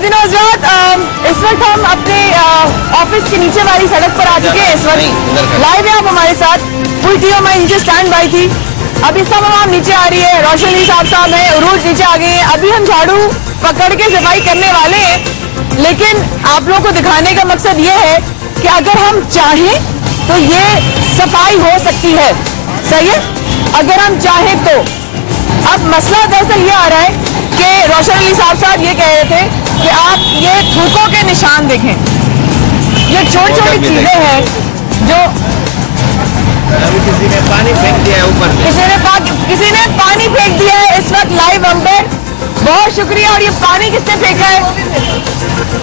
खातिन हज़रात, इस वक्त हम अपने ऑफिस के नीचे वाली सड़क पर आ चुके हैं। इस वक्त लाइव है आप हमारे साथ, पूरी टीम हमारे नीचे स्टैंड बाई थी। अब इस समय हम नीचे आ रही है, रोशन अली साहब हैं, उरूज नीचे आ गए हैं। अभी हम झाड़ू पकड़ के सफाई करने वाले हैं, लेकिन आप लोगों को दिखाने का मकसद ये है कि अगर हम चाहें तो ये सफाई हो सकती है। सही है, अगर हम चाहें तो। अब मसला दरअसल ये आ रहा है कि रोशन अली साहब ये कह रहे थे कि आप ये थूकों के निशान देखें। ये छोटी छोटी चीजें हैं जो किसी ने पानी फेंक दिया है ऊपर, किसी ने पानी फेंक दिया है इस वक्त लाइव हम पर। बहुत शुक्रिया। और ये पानी किसने फेंका है?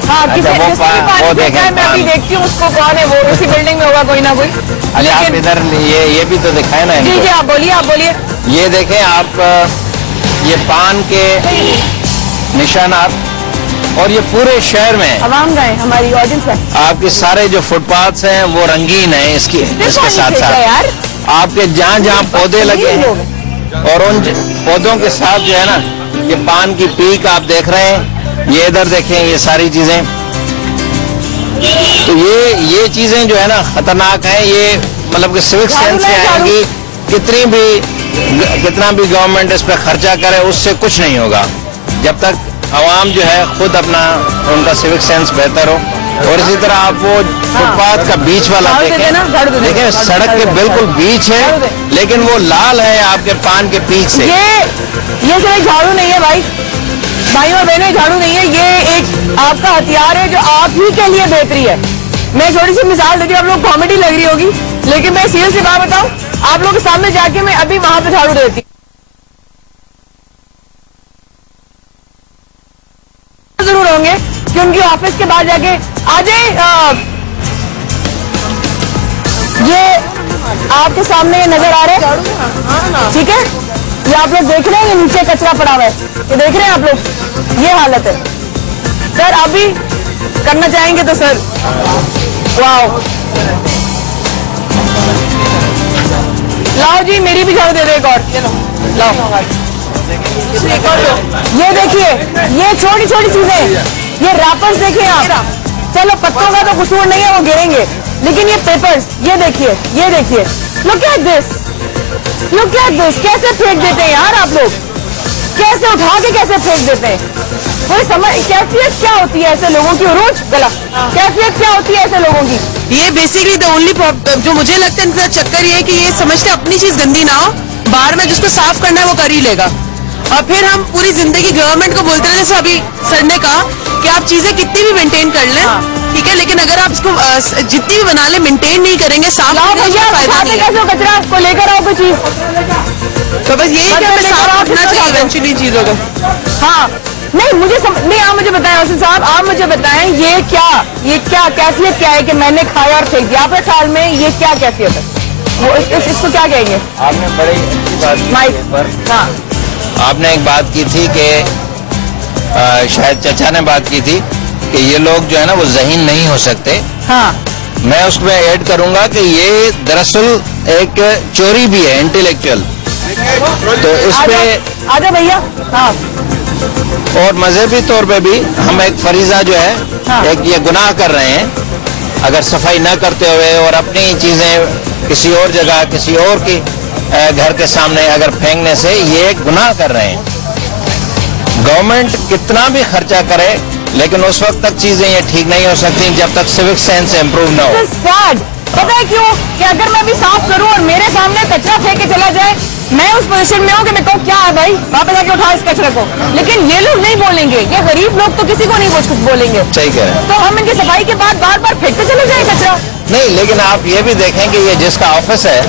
हाँ, किसने पानी फेंका है? मैं अभी देखती हूँ उसको, कौन है वो। उसी बिल्डिंग में होगा कोई ना कोई। लेकिन इधर ये भी तो दिखाए ना। जी जी, आप बोलिए, आप बोलिए। ये देखें आप, ये पान के निशानात, और ये पूरे शहर में आवाम गए, हमारी ऑडियंस है। आपके सारे जो फुटपाथ हैं वो रंगीन है इसके साथ साथ। आपके जहाँ जहाँ पौधे लगे हैं और उन पौधों के साथ जो है ना, ये पान की पीक आप देख रहे हैं, ये इधर देखें, ये सारी चीजें। तो ये चीजें जो है ना खतरनाक हैं। ये मतलब कि सिविक सेंस से आएंगी, कितना भी गवर्नमेंट इस पर खर्चा करे उससे कुछ नहीं होगा, जब तक आवाम जो है खुद अपना उनका सिविक सेंस बेहतर हो। और इसी तरह आप वो फुटपाथ का बीच वाला देखें, सड़क के बिल्कुल बीच है, लेकिन वो लाल है आपके पान के पीक से। ये सिर्फ झाड़ू नहीं है भाइयों और बहनों, झाड़ू नहीं है, ये एक आपका हथियार है जो आप ही के लिए बेहतरी है। मैं छोटी सी मिसाल देती हूँ, आप लोग कॉमेडी लग रही होगी, लेकिन मैं सीरियसली बात बताऊं, आप लोगों के सामने जाके मैं अभी वहां पे झाड़ू देती जरूर होंगे कि उनकी ऑफिस के बाहर जाके आज ये आपके सामने नजर आ रहे हैं, ठीक है? ये आप लोग देख रहे हैं, ये नीचे कचरा पड़ा हुआ है, ये देख रहे हैं आप लोग, ये हालत है। सर आप भी करना चाहेंगे तो सर, वाओ, लाओ जी, मेरी भी झाड़ू दे दो एक और, लाओ। ये देखिए, ये छोटी छोटी चीजें, ये रैपर्स देखिए आप। चलो पत्तों का तो कसूर नहीं है, वो गिरेंगे, लेकिन ये पेपर्स, ये देखिए, ये देखिए, look at this, look at this. कैसे फेंक देते हैं यार आप लोग, कैसे उठा के कैसे फेंक देते हैं? कोई समझ, कैफियत क्या होती है ऐसे लोगों की? उरूज गला, कैफियत क्या होती है ऐसे लोगों की? ये बेसिकली द ओनली जो मुझे लगता है इनका चक्कर ये है कि ये समझते अपनी चीज गंदी ना हो, बाहर में जिसको साफ करना है वो कर ही लेगा। और फिर हम पूरी जिंदगी गवर्नमेंट को बोलते हैं, जैसे अभी सर ने कहा कि आप चीजें कितनी भी मेंटेन कर लें, ठीक है, लेकिन अगर आप इसको जितनी भी बना ले, मेंटेन नहीं करेंगे, साफ फायदा नहीं है। कचरा को लेकर आओ कोई चीज, तो बस यही कि हमें साफ रखना चाहिए इवेंचुअली चीजों को। हाँ, नहीं मुझे नहीं, आप मुझे बताएं वसीम साहब, आप मुझे बताएं ये क्या कैफियत क्या है कि मैंने खाया और फेंक दिया? आपके ख्याल में ये क्या कैफियत है? वो इसको क्या कहेंगे? आपने बड़ी अच्छी बात माइक, हाँ, आपने एक बात की थी कि शायद चचा ने बात की थी कि ये लोग जो है ना वो ज़हीन नहीं हो सकते। हाँ, मैं उसमें ऐड करूंगा कि ये दरअसल एक चोरी भी है, इंटेलेक्चुअल। तो इसमें आजा भैया, हाँ, और मजहबी तौर पे भी हम एक फरीजा जो है, हाँ, एक ये गुनाह कर रहे हैं अगर सफाई न करते हुए और अपनी चीजें किसी और जगह, किसी और की घर के सामने अगर फेंकने से, ये गुनाह कर रहे हैं। गवर्नमेंट कितना भी खर्चा करे, लेकिन उस वक्त तक चीजें ये ठीक नहीं हो सकती जब तक सिविक सेंस इम्प्रूव न हो। पता है क्यों? कि अगर मैं भी साफ करूं और मेरे सामने कचरा फेंक के चला जाए, मैं उस पोजीशन में हूं कि मैं कहूं क्या है भाई, वापस आके उठा इस कचरे को, लेकिन ये लोग नहीं बोलेंगे, ये गरीब लोग तो किसी को नहीं कुछ बोलेंगे। सही कह रहे हैं। तो हम इनकी सफाई के बाद बार बार फेंकते चले जाए कचरा? नहीं, लेकिन आप ये भी देखें कि ये जिसका ऑफिस है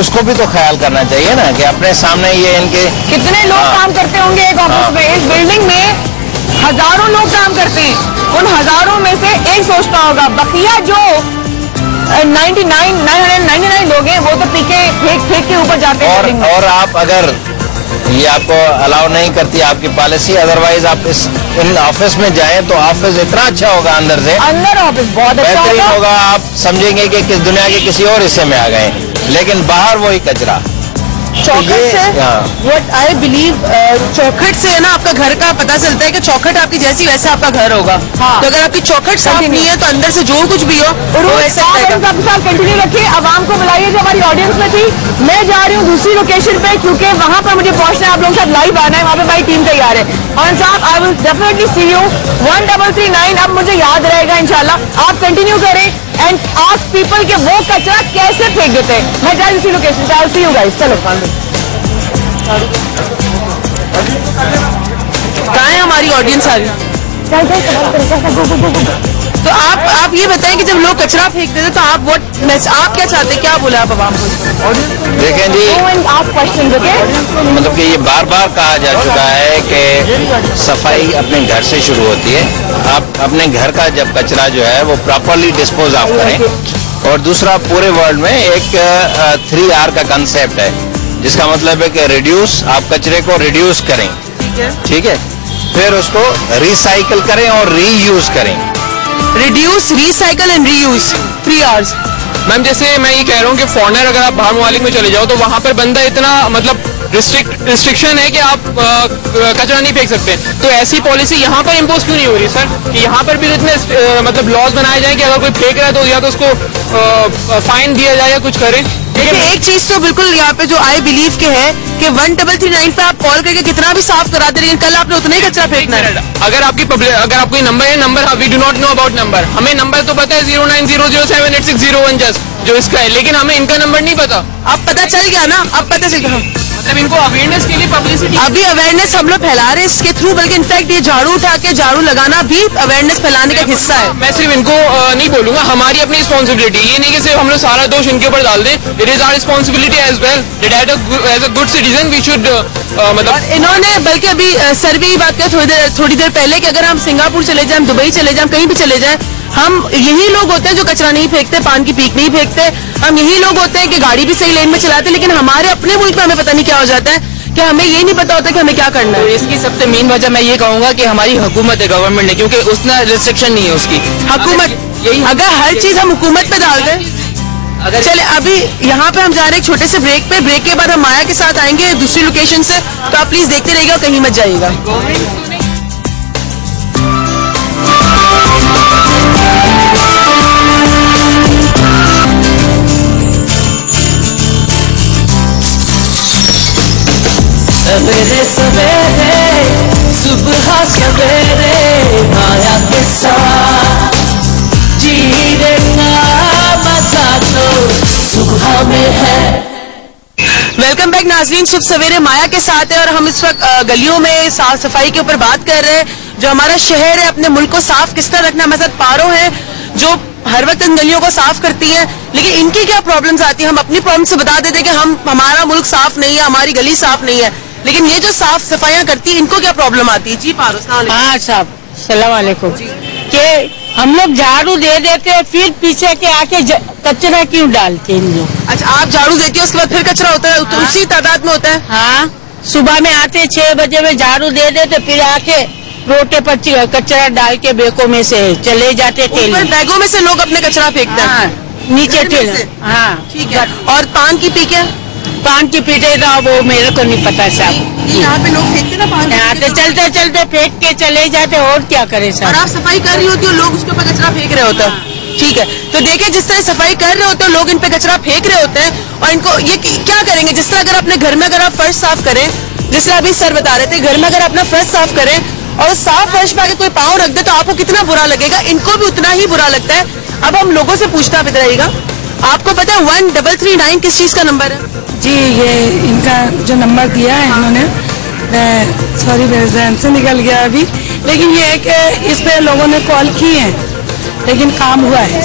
उसको भी तो ख्याल करना चाहिए ना, कि अपने सामने ये इनके कितने लोग काम करते होंगे एक ऑफिस में। इस बिल्डिंग में हजारों लोग काम करते हैं, उन हजारों में से एक सोचता होगा, बकिया जो 999 लोग हैं वो तो पीके फेंक के ऊपर जाते हैं। और आप अगर ये आपको अलाउ नहीं करती आपकी पॉलिसी, अदरवाइज आप इन ऑफिस में जाएं तो ऑफिस इतना अच्छा होगा, अंदर से अंदर ऑफिस बहुत अच्छा बेहतरीन होगा। आप समझेंगे कि किस दुनिया के किसी और हिस्से में आ गए, लेकिन बाहर वही कचरा। चौखट से व्हाट आई बिलीव, चौखट से है ना आपका घर का पता चलता है कि चौखट आपकी जैसी वैसे आपका घर होगा। हाँ। तो अगर आपकी चौखट साफ नहीं है तो अंदर से जो कुछ भी हो वो ऐसे रहेगा। आपके साथ कंटिन्यू रखिए, आवाम को बुलाइए जो हमारी ऑडियंस में थी। मैं जा रही हूँ दूसरी लोकेशन पे क्योंकि वहाँ पर मुझे पहुंचना है, आप लोगों के साथ लाइव आना है, वहाँ पे हमारी टीम तैयार है। और साहब I will definitely see you 1339, अब मुझे याद रहेगा इंशाल्लाह। आप कंटिन्यू करें एंड आस्क पीपल के वो कचरा कैसे फेंक देते हैं। मैं जा रही हूँ लोकेशन पे, I will see you guys. चलो कहाँ है हमारी ऑडियंस आ रही है? तो आप ये बताएं कि जब लोग कचरा फेंकते थे तो आप आप क्या चाहते हैं, क्या बोले आप आवाम को? देखें जी, आप क्वेश्चन मतलब कि ये बार बार कहा जा चुका है कि सफाई अपने घर से शुरू होती है। आप अपने घर का जब कचरा जो है वो प्रॉपरली डिस्पोज ऑफ करें। और दूसरा, पूरे वर्ल्ड में एक 3R का कंसेप्ट है, जिसका मतलब है कि रिड्यूस, आप कचरे को रिड्यूस करें, ठीक है, फिर उसको रिसाइकल करें और रीयूज करें। Reduce, recycle and reuse, 3Rs। Ma'am जैसे मैं ये कह रहा हूँ कि फॉरेनर अगर आप बाहर ममालिक में चले जाओ तो वहाँ पर बंदा इतना मतलब रिस्ट्रिक्शन है कि आप कचरा नहीं फेंक सकते। तो ऐसी पॉलिसी यहाँ पर इम्पोज क्यों नहीं हो रही सर, कि यहाँ पर भी इतने मतलब लॉज बनाए जाए कि अगर कोई फेंक रहा है तो या तो उसको फाइन दिया जाए या कुछ करे। देखिए एक चीज तो बिल्कुल यहाँ पे जो आई बिलीव के है कि 1339 पे आप कॉल करके कितना भी साफ करा दे, लेकिन कल आपने उतना ही कचरा फेंकना है। अगर आपको नंबर है, number we do not know about number, हमें नंबर तो पता है 0900078601 जस्ट जो इसका है, लेकिन हमें इनका नंबर नहीं पता। अब पता चल गया ना, अब पता चल गया। मतलब इनको अवेयरनेस के लिए पब्लिसिटी, अभी अवेयरनेस हम लोग फैला रहे हैं इसके थ्रू, बल्कि इनफैक्ट ये झाड़ू उठा के झाड़ू लगाना भी अवेयरनेस फैलाने का हिस्सा है। मैं सिर्फ इनको नहीं बोलूंगा, हमारी अपनी रिस्पॉन्सिबिलिटी, ये नहीं कि सिर्फ हम लोग सारा दोष इनके ऊपर डाल दें। It is our responsibility as well that as a good citizen we should मतलब। इन्होंने बल्कि अभी सर्वे की बात कर थोड़ी देर पहले कि अगर हम सिंगापुर चले जाए, दुबई चले जाए, कहीं भी चले जाए, हम यही लोग होते हैं जो कचरा नहीं फेंकते, पान की पीक नहीं फेंकते, हम यही लोग होते हैं कि गाड़ी भी सही लेन में चलाते, लेकिन हमारे अपने मुल्क में हमें पता नहीं क्या हो जाता है कि हमें ये नहीं पता होता कि हमें क्या करना है। इसकी सबसे मेन वजह मैं ये कहूंगा कि हमारी हुकूमत है, गवर्नमेंट है, क्योंकि उतना रिस्ट्रिक्शन नहीं है उसकी। हुकूमत यही, अगर हर चीज हम हुकूमत पे डाल दें। अगर चले अभी यहाँ पे हम जा रहे हैं एक छोटे से ब्रेक पे, ब्रेक के बाद हम माया के साथ आएंगे दूसरी लोकेशन से, तो आप प्लीज देखते रहिएगा, कहीं मत जाइएगा। सवेरे सवेरे सुबह सवेरे माया के साथ जीने का मजा तो सुबह में है। वेलकम बैक नाज़रीन, सुबह सवेरे माया के साथ है और हम इस वक्त गलियों में साफ सफाई के ऊपर बात कर रहे हैं। जो हमारा शहर है, अपने मुल्क को साफ किस तरह रखना। हमारे साथ पारो है जो हर वक्त इन गलियों को साफ करती हैं, लेकिन इनकी क्या प्रॉब्लम्स आती है। हम अपनी प्रॉब्लम से बता देते हैं कि हमारा मुल्क साफ नहीं है, हमारी गली साफ नहीं है, लेकिन ये जो साफ सफाइयाँ करती है इनको क्या प्रॉब्लम आती है? जी पारो। हाँ साहब, सलाम वालेकुम। के हम लोग झाड़ू दे देते हैं, फिर पीछे के आके कचरा क्यों डालते हैं लोग? अच्छा, आप झाड़ू देती है, उसके बाद फिर कचरा होता है? तो उसी तादाद में होता है? हाँ, सुबह में आते 6 बजे में झाड़ू दे देते, फिर आके रोटे पर कचरा डाल के बैगों में से चले जाते। बैगों में से लोग अपने कचरा फेंकते हैं? हाँ, नीचे ठेल। हाँ ठीक है। और पान की पीके? पान की पीटे था वो मेरे को नहीं पता साहब। यहाँ पे लोग फेंकते ना पान? यहाँ तो चलते चलते फेंक के चले जाते, और क्या करे साहब। और आप सफाई कर रही होती हो, लोग उसके ऊपर कचरा फेंक रहे होते हैं। ठीक है, तो देखिए जिस तरह सफाई कर रहे होते हैं लोग, इन पे कचरा फेंक रहे होते हैं, और इनको ये क्या करेंगे? जिस तरह अगर अपने घर में अगर आप फर्श साफ करें, जिस तरह अभी सर बता रहे थे, घर में अगर अपना फर्श साफ करें और साफ फर्श पे आके कोई पाँव रख दे तो आपको कितना बुरा लगेगा, इनको भी उतना ही बुरा लगता है। अब हम लोगों से पूछना भी रहेगा, आपको पता है 1339 किस चीज का नंबर है? जी, ये इनका जो नंबर दिया है इन्होंने, सॉरी मेरे जहन से निकल गया अभी, लेकिन ये है कि इस पे लोगों ने कॉल की है, लेकिन काम हुआ है।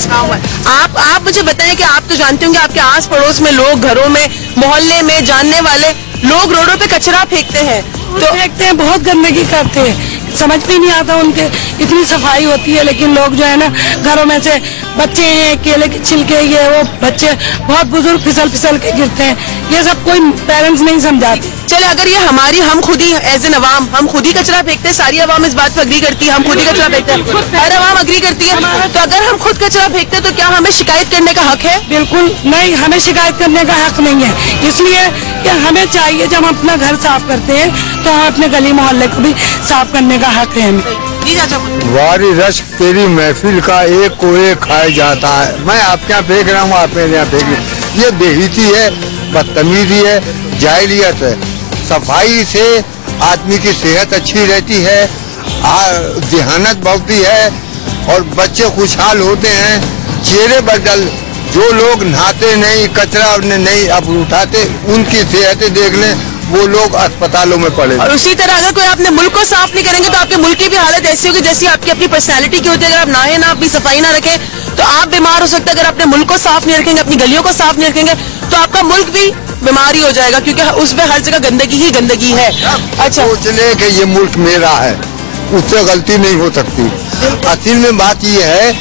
आप मुझे बताएं कि आप तो जानते होंगे आपके आस पड़ोस में लोग, घरों में, मोहल्ले में जानने वाले लोग रोडों पे कचरा फेंकते हैं, तो फेंकते हैं, बहुत गंदगी करते हैं, समझ भी नहीं आता उनके, इतनी सफाई होती है, लेकिन लोग जो है ना घरों में से बच्चे हैं, केले के छिलके, ये वो बच्चे बहुत बुजुर्ग फिसल फिसल के गिरते हैं, ये सब कोई पेरेंट्स नहीं समझाते। चले अगर ये हमारी, हम खुद ही एज एन अवाम, हम खुद ही कचरा फेंकते हैं, सारी अवाम इस बात पर अग्री करती है, हम खुद ही कचरा फेंकते हैं, हर अवाम अग्री करती है, तो अगर हम खुद कचरा फेंकते हैं तो क्या हमें शिकायत करने का हक है? बिल्कुल नहीं, हमें शिकायत करने का हक नहीं है, इसलिए कि हमें चाहिए जब हम अपना घर साफ करते हैं तो हम अपने गली मोहल्ले को भी साफ करने का हक है हमें। वारी रश्क तेरी महफिल का एक को एक खाया जाता है। मैं आपके यहाँ फेंक रहा हूँ, आप मेरे यहाँ फेंक रहे। ये बेहिती है, बदतमीजी है, जाहिलियत है। सफाई से आदमी की सेहत अच्छी रहती है, देहानत बढ़ती है और बच्चे खुशहाल होते हैं। चेहरे बदल जो लोग नहाते नहीं, कचरा नहीं अब उठाते, उनकी सेहतें देख लें, वो लोग अस्पतालों में पड़े। और उसी तरह अगर कोई अपने मुल्क को साफ नहीं करेंगे तो आपके मुल्क की भी हालत ऐसी होगी जैसी आपकी अपनी पर्सनैलिटी की होती है। अगर आप नहाए ना, अपनी सफाई ना रखें तो आप बीमार हो सकते हैं। अगर अपने मुल्क को साफ नहीं रखेंगे, अपनी गलियों को साफ नहीं रखेंगे तो आपका मुल्क भी बीमारी हो जाएगा, क्योंकि उसमें हर जगह गंदगी ही गंदगी है। अच्छा, सोच ले कि ये मुल्क मेरा है, उससे गलती नहीं हो सकती। असल में बात ये है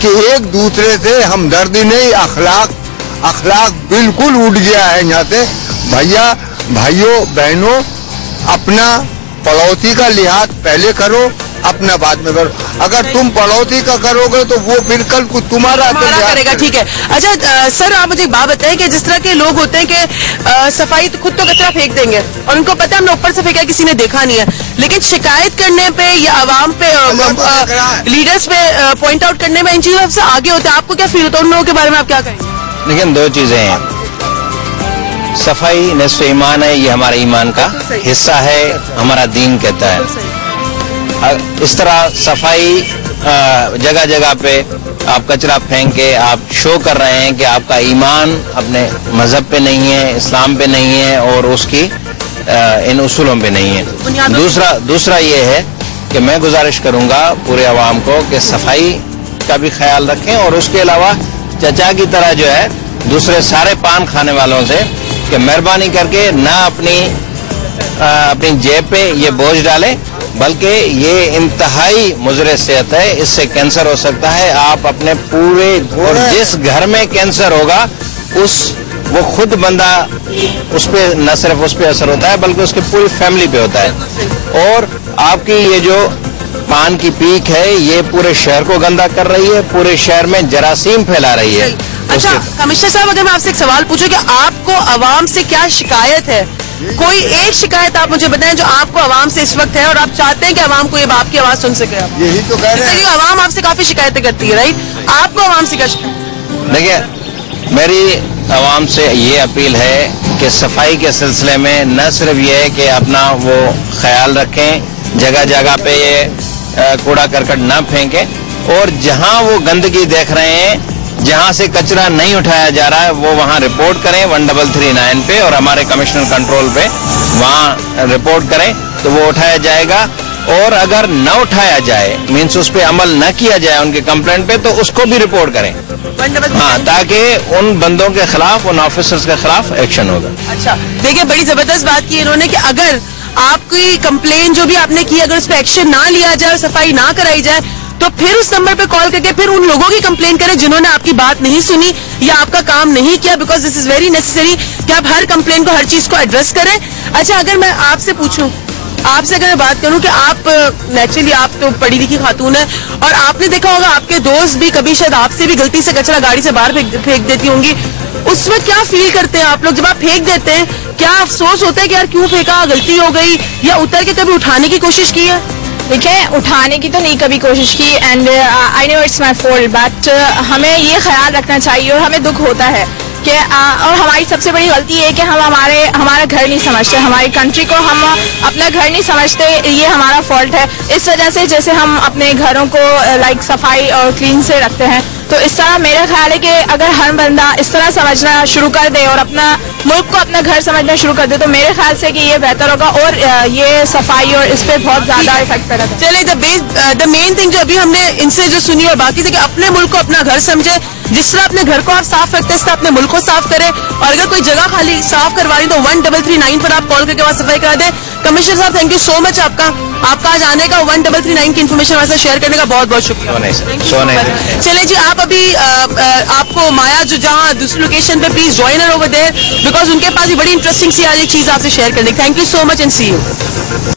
कि एक दूसरे से हमदर्दी नहीं, अखलाक बिल्कुल उठ गया है यहाँ से। भैया, भाइयों, बहनों, अपना पड़ोसी का लिहाज पहले करो, अपना बाद में करो। अगर तुम पड़ोसी का करोगे तो वो फिर कल कुछ तुम्हारा करेगा। ठीक है। अच्छा सर, आप मुझे एक बात बताएं कि जिस तरह के लोग होते हैं कि सफाई खुद तो कचरा फेंक देंगे और उनको पता है हमने ऊपर से फेंका, किसी ने देखा नहीं है, लेकिन शिकायत करने पे या आवाम पे, लीडर्स पे पॉइंट आउट करने में इन चीजों से आगे होते हैं। आपको क्या फील होता है? उन लोगों के बारे में आप क्या कहेंगे? लेकिन दो चीजें हैं, सफाई निस्फ़ ईमान है, ये हमारे ईमान का हिस्सा है, हमारा दीन कहता है। इस तरह सफाई जगह जगह पे आप कचरा फेंक के आप शो कर रहे हैं कि आपका ईमान अपने मजहब पे नहीं है, इस्लाम पे नहीं है और उसकी इन उसूलों पे नहीं है। दूसरा ये है कि मैं गुजारिश करूंगा पूरे अवाम को कि सफाई का भी ख्याल रखें और उसके अलावा चचा की तरह जो है दूसरे सारे पान खाने वालों से कि मेहरबानी करके ना अपनी जेब पे ये बोझ डालें, बल्कि ये इंतहाई मुज़र सेहत है, इससे कैंसर हो सकता है। आप अपने पूरे, और जिस घर में कैंसर होगा वो खुद बंदा उस पे न सिर्फ उस पे असर होता है बल्कि उसकी पूरी फैमिली पे होता है। और आपकी ये जो पान की पीक है ये पूरे शहर को गंदा कर रही है, पूरे शहर में जरासीम फैला रही है। अच्छा कमिश्नर साहब, अगर मैं आपसे एक सवाल पूछूं कि आपको आवाम से क्या शिकायत है, कोई एक शिकायत आप मुझे बताएं जो आपको आवाम से इस वक्त है और आप चाहते हैं कि आवाम को ये आपकी आवाज सुन सके। यही तो कह रहे हैं, आवाम आपसे काफी शिकायतें करती है, राइट? आपको आवाम से क्या शिकायत? देखिए, मेरी आवाम से ये अपील है कि सफाई के सिलसिले में न सिर्फ ये है कि अपना वो ख्याल रखें, जगह जगह पे ये कूड़ा करकट न फेंकें, और जहां वो गंदगी देख रहे हैं, जहां से कचरा नहीं उठाया जा रहा है, वो वहां रिपोर्ट करें 1339 पे और हमारे कमिश्नर कंट्रोल पे वहां रिपोर्ट करें तो वो उठाया जाएगा। और अगर न उठाया जाए, मीन्स उस पर अमल न किया जाए उनके कंप्लेंट पे, तो उसको भी रिपोर्ट करें, हाँ, ताकि उन बंदों के खिलाफ, उन ऑफिसर्स के खिलाफ एक्शन होगा। अच्छा, देखिए बड़ी जबरदस्त बात की इन्होंने कि अगर आपकी कंप्लेन जो भी आपने की, अगर उस पर एक्शन ना लिया जाए और सफाई ना कराई जाए तो फिर उस नंबर पे कॉल करके फिर उन लोगों की कंप्लेन करें जिन्होंने आपकी बात नहीं सुनी या आपका काम नहीं किया, because this is very necessary कि आप हर कंप्लेन को, हर चीज को एड्रेस करें। अच्छा, अगर मैं आपसे पूछूं, आपसे अगर मैं बात करूं कि आप नेचुरली आप तो पढ़ी लिखी खातून है और आपने देखा होगा आपके दोस्त भी कभी शायद आपसे भी गलती से कचरा गाड़ी से बाहर फेंक देती होंगी, उस वक्त क्या फील करते हैं आप लोग जब आप फेंक देते हैं? क्या अफसोस होता है कि यार क्यों फेंका, गलती हो गई, या उतर के कभी उठाने की कोशिश की है? देखिए, उठाने की तो नहीं कभी कोशिश की, and I know it's my fault, but हमें ये ख्याल रखना चाहिए और हमें दुख होता है कि और हमारी सबसे बड़ी गलती है कि हम हमारा घर नहीं समझते, हमारी कंट्री को हम अपना घर नहीं समझते, ये हमारा फॉल्ट है। इस वजह से जैसे हम अपने घरों को लाइक सफाई और क्लीन से रखते हैं, तो इस तरह मेरा ख्याल है कि अगर हर बंदा इस तरह समझना शुरू कर दे और अपना मुल्क को अपना घर समझना शुरू कर दे तो मेरे ख्याल से कि ये बेहतर होगा और ये सफाई और इस पे बहुत ज्यादा इफेक्ट पड़ेगा। चलिए, द मेन थिंग जो अभी हमने इनसे जो सुनी और बाकी से कि अपने मुल्क को अपना घर समझे, जिस तरह अपने घर को आप साफ रखते हैं इस तरह अपने मुल्क को साफ करें, और अगर कोई जगह खाली साफ करवानी तो 1339 पर आप कॉल करके वहाँ सफाई करा दें। कमिश्नर साहब, थैंक यू सो मच आपका आज आने का, 1339 की इन्फॉर्मेशन हमारे साथ शेयर करने का बहुत बहुत शुक्रिया। चलिए जी, आप अभी आपको माया जो जहाँ दूसरी लोकेशन पे, please join her over there because उनके पास भी बड़ी इंटरेस्टिंग सी आज एक चीज आपसे शेयर करने। Thank you so much and see you.